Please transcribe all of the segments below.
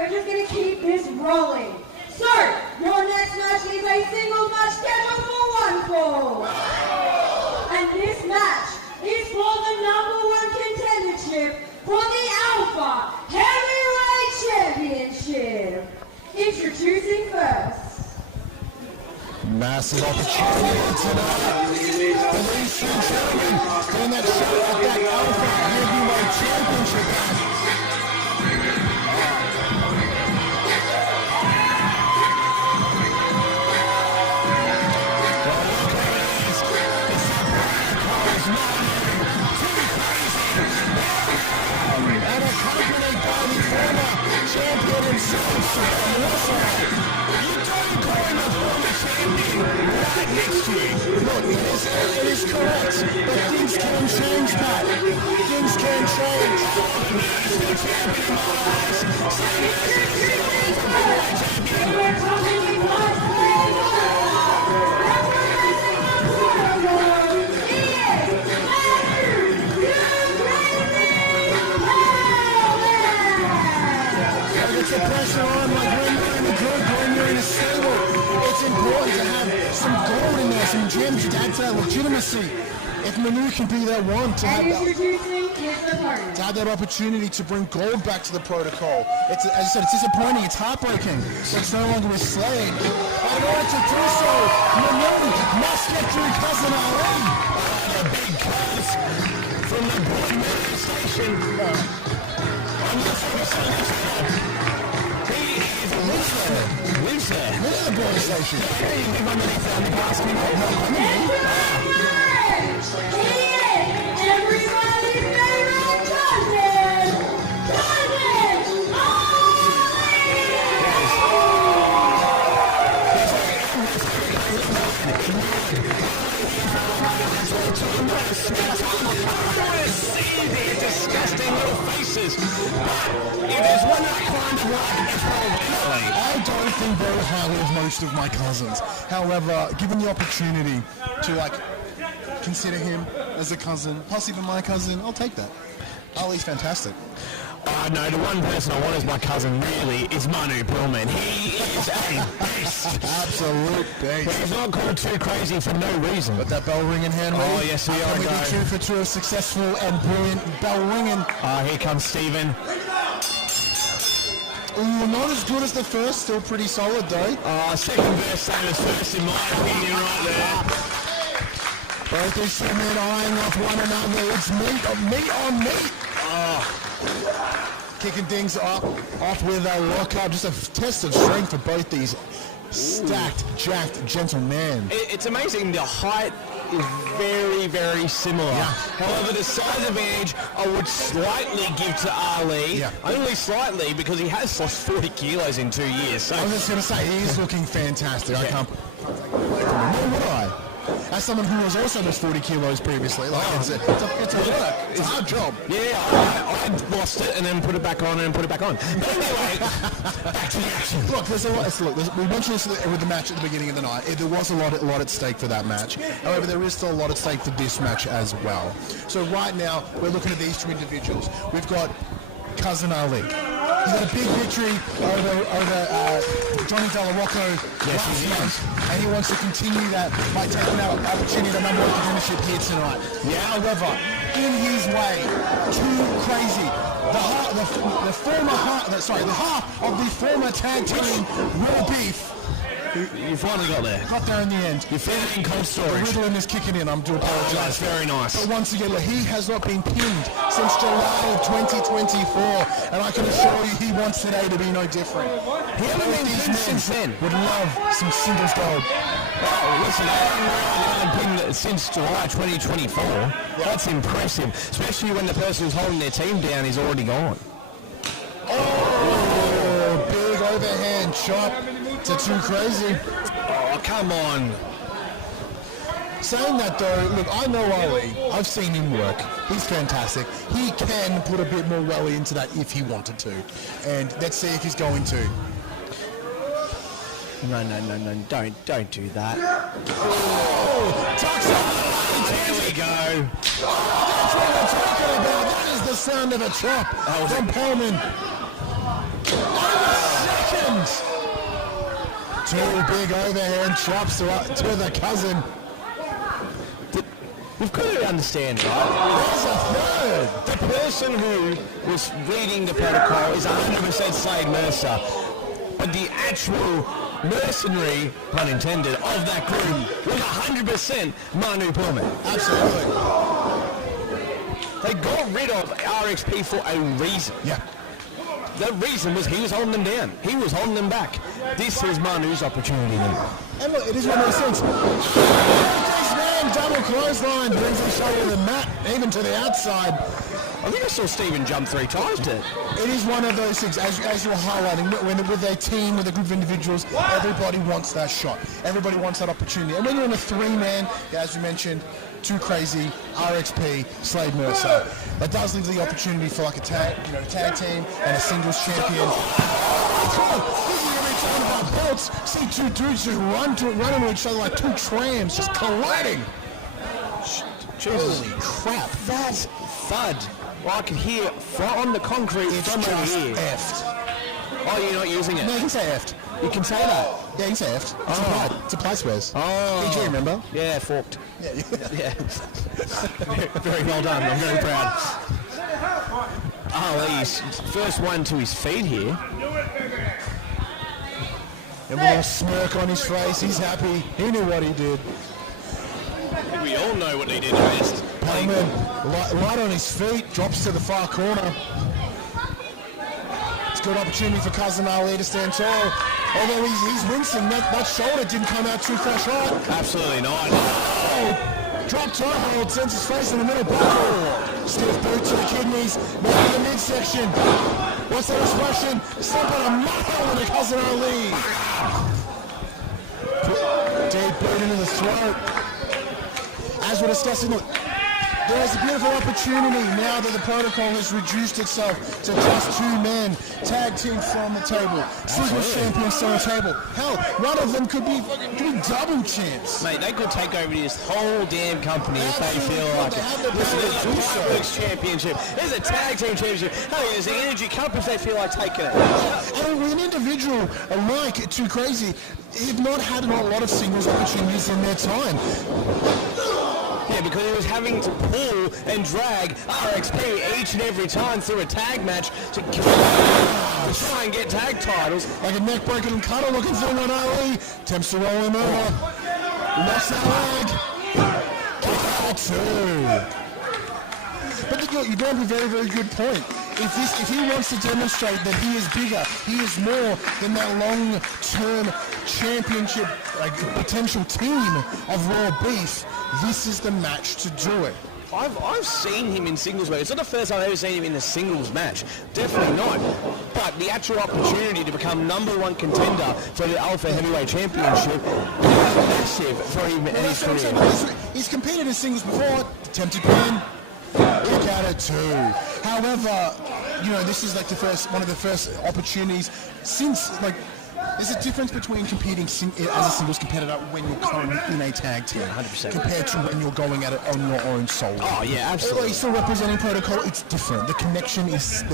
we're just going to keep this rolling. So, your next match is a singles match scheduled for one fall. And this match is for the #1 contendership for the Alpha Heavyweight Championship. Introducing first. Massive opportunity tonight. Ladies and gentlemen, in that shot at that Alpha Heavyweight Championship match. And accompanied by the former champion himself, you don't call him a former champion right next to you. Look, it is correct, but things can change, Pat. Things can change. It's the pressure on, like when you're in a group, when you're in a stable, it's important to have some gold in there, some gems to add to that legitimacy. If Manu can be that one to have that opportunity to bring gold back to the protocol. It's, as I said, it's disappointing, it's heartbreaking, but it's no longer a slave. In order to do so, Manu must get through Cousin Ali. The big cuz from the Pelman station. Lives there. Lives at the border station. Hey, you live underneath the basket. Everybody's favorite Contender! See their disgusting little faces. But it is one that kind of like it's probably. I don't think very highly of most of my cousins. However, given the opportunity to like consider him as a cousin, plus even my cousin, I'll take that. Ali's fantastic. No, the one person I want as my cousin really is Manu Pelman. He is a beast. Absolute beast. He's not called 2Krazy for no reason. But that bell ringing hand. Oh, yes, we are. We do 2 for 2 of successful and brilliant bell ringing. Here comes Steven. Ooh, not as good as the first, still pretty solid though. Second verse, same as first in my opinion right there. Both these two men eyeing off one another. It's meat on meat. Kicking things off with a lockup. Just a test of strength for both these stacked, jacked gentlemen. It's amazing. The height is very, very similar. Yeah. However, the size advantage I would slightly give to Ali. Yeah. Only slightly because he has lost 40 kilos in 2 years. So I was just going to say, he's looking fantastic. I can't... Nor would I. As someone who was also lost 40 kilos previously, like it's a hard job. Yeah, I lost it and then put it back on and put it back on. But anyway, back to the action. Look, there's a lot. We mentioned this with the match at the beginning of the night. There was a lot at stake for that match. However, there is still a lot at stake for this match as well. So right now, we're looking at these two individuals. We've got Cousin Ali. He's had a big victory over Johnny Della Rocco last month, and he wants to continue that by taking that opportunity to #1 contendership here tonight. Yeah. However, in his way, 2Krazy, the half of the former tag team Raw Beef. You finally got there. Got there in the end. You're feeling in cold The storage. Riddling is kicking in. I do apologise. That's very nice. But once again, he has not been pinned since July of 2024, and I can assure you he wants today to be no different. He hasn't been pinned since then. Would love some singles gold. Oh, listen, I haven't been since July 2024. That's impressive, especially when the person who's holding their team down is already gone. Oh, big overhand chop to 2Krazy. Oh, come on. Saying that though, look, I know Ali. I've seen him work. He's fantastic. He can put a bit more welly into that if he wanted to. And let's see if he's going to. No, don't do that. Oh, There we go. that's what I'm talking about. That is the sound of a chop from Pelman. lands. Two big overhand chops to the cousin. We've got to understand, right? There's a third. The person who was reading the protocol is 100% Slade Mercer. But the actual mercenary, pun intended, of that group was 100% Manu Pelman. Absolutely. They got rid of RXP for a reason. Yeah. The reason was he was holding them down. He was holding them back. This is Manu's opportunity now. And look, it is one of those things. This man, double clothesline, brings the shoulder to the mat, even to the outside. I think I saw Steven jump 3 times to it. It is one of those things, as you're highlighting, with a team, with a group of individuals, everybody wants that shot. Everybody wants that opportunity. And when you're in a 3-man, as you mentioned, 2Krazy, RXP, Slade Mercer, that does leave the opportunity for like a tag team and a singles champion. This is every time about belts. See two dudes just run into each other like two trams, just colliding. Holy crap! That's thud. Well, I can hear on the concrete. It's from over just here. effed. Oh, you're not using it? No, you can say effed. You can say that. Yeah, you can say effed. It's a place Wes. Oh. Did you remember? Yeah, forked. Yeah. Yeah. Very well done. I'm very proud. Oh, he's first one to his feet here. And with a smirk on his face, he's happy. He knew what he did. We all know what he did best. Pelman, light on his feet, drops to the far corner. It's a good opportunity for Cousin Ali to stand tall. Although he's wincing, that shoulder didn't come out too fresh hot. Absolutely not. Oh, drop toe hold, sends his face in the middle buckle. Stiff boot to the kidneys, maybe the midsection. What's that expression? Step on a mile into Cousin Ali. Deep boot into the throat. As we're discussing, look, there's a beautiful opportunity now that the protocol has reduced itself to just 2 men. Tag team from the table. Singles champions on the table. Hell, one of them could be double champs. Mate, they could take over this whole damn company if they feel like it. There's a Works Championship. There's a Tag Team Championship. Hell, there's an Energy Cup if they feel like taking it. And with an individual like 2Krazy, have not had a lot of singles opportunities in their time. Yeah, because he was having to pull and drag RXP each and every time through a tag match to try and get tag titles. Like a neck-breaking and cutter looking thing on Ali. Attempts to roll him over. Lost that leg. Two. But you brought up a very, very good point. If he wants to demonstrate that he is bigger, he is more than that long-term championship potential team of Raw Beef, this is the match to do it. I've seen him in singles match. It's not the first time I've ever seen him in a singles match. Definitely not. But the actual opportunity to become #1 contender for the Alpha Heavyweight Championship is massive for him and his career. He's competed in singles before, attempted pin. Look at it too. However, this is like one of the first opportunities since there's a difference between competing as a singles competitor when you're currently in a tag team, 100%, compared to when you're going at it on your own solo. Oh yeah, absolutely. He's still representing protocol. It's different. The connection is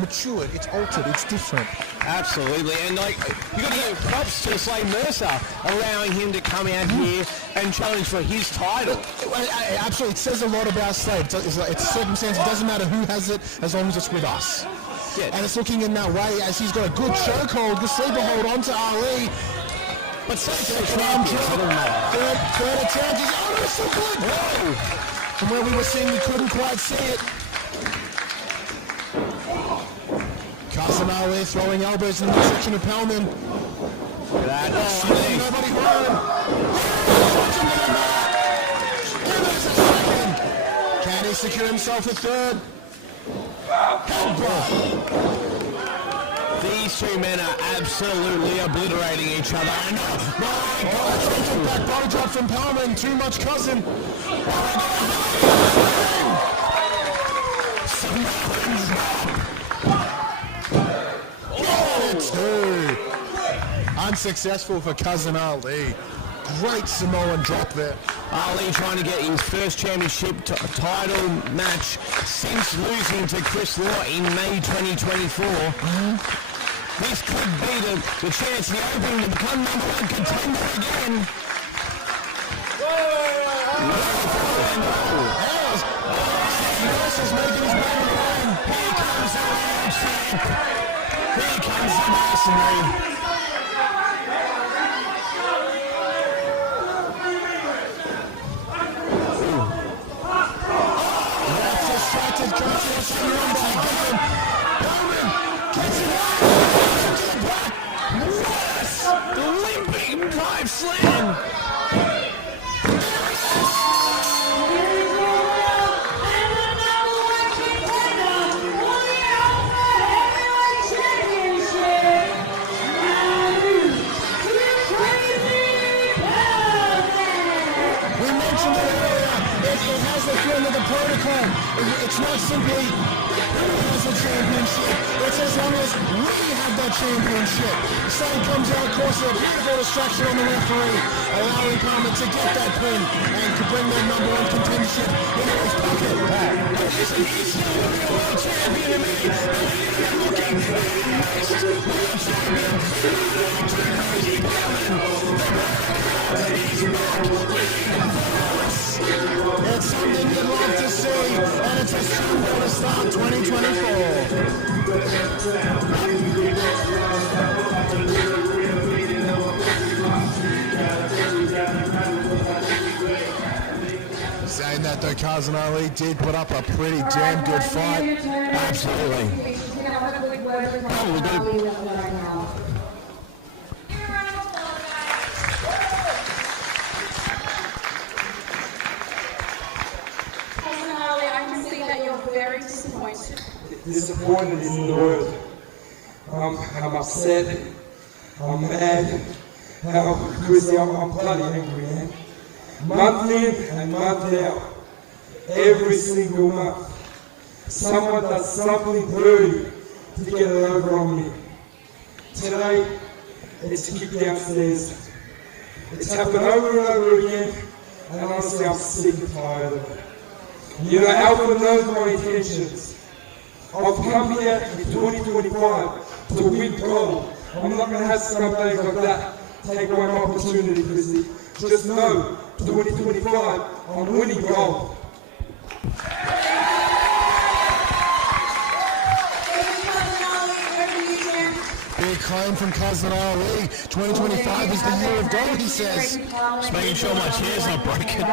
matured. It's altered. It's different. Absolutely, and you got to give props to Slade Mercer allowing him to come out here and challenge for his title. Absolutely, it says a lot about Slade. It's a circumstance. It doesn't matter who has it as long as it's with us. Yeah. And it's looking in that way as he's got a good chokehold, good sleeper hold onto Ali. But second arm drop. Third attempt. It's so good. Whoa. From where we were seeing, we couldn't quite see it. Cousin Ali throwing elbows in the direction of Pelman. Look at that. Nobody home. Give us a second. Can he secure himself a third? These two men are absolutely obliterating each other. Back body drop from Pelman. Too much cousin. Two. Unsuccessful for Cousin Ali. Great Samoan drop there. Ali trying to get his first championship title match since losing to Chris Law in May 2024. This could be the chance, the opening to become #1 contender again. Mercer's making his way around. Here comes the real champ. Here comes the mercenary. Distracted, comes to the Pelman gets it out. Yes! The limping pipe slam. Protocol. It's not simply who has the championship. It's as long as we have that championship. The sun comes out, of course, a beautiful distraction on the referee, allowing Pelman to get that pin and to bring that #1 contendership into his pocket. He's still the real world champion in me. Looking at the next world champion, 2Krazy Pelman. He's back. It's something you'd love to see, and it's a strong way to start 2024. Saying that though, Cousin Ali did put up a pretty damn good fight. Absolutely. Oh, we'll do. Very disappointed. Disappointed isn't the word. I'm upset. I'm mad. Chrissy, I'm bloody angry, man. Month in and month out, every single month, someone does something dirty to get it over on me. Today, it's a kick downstairs. It's happened over and over again, and honestly, I'm sick and tired of it. You know, Alpha knows my intentions. I've come here in 2025 to win gold. I'm not going to have scumbags like that take away my opportunity, Chrissy. Just know, 2025, I'm winning gold. Big claim from Cousin Ali. 2025 is the year of gold, he says. Just making sure my chair's not broken.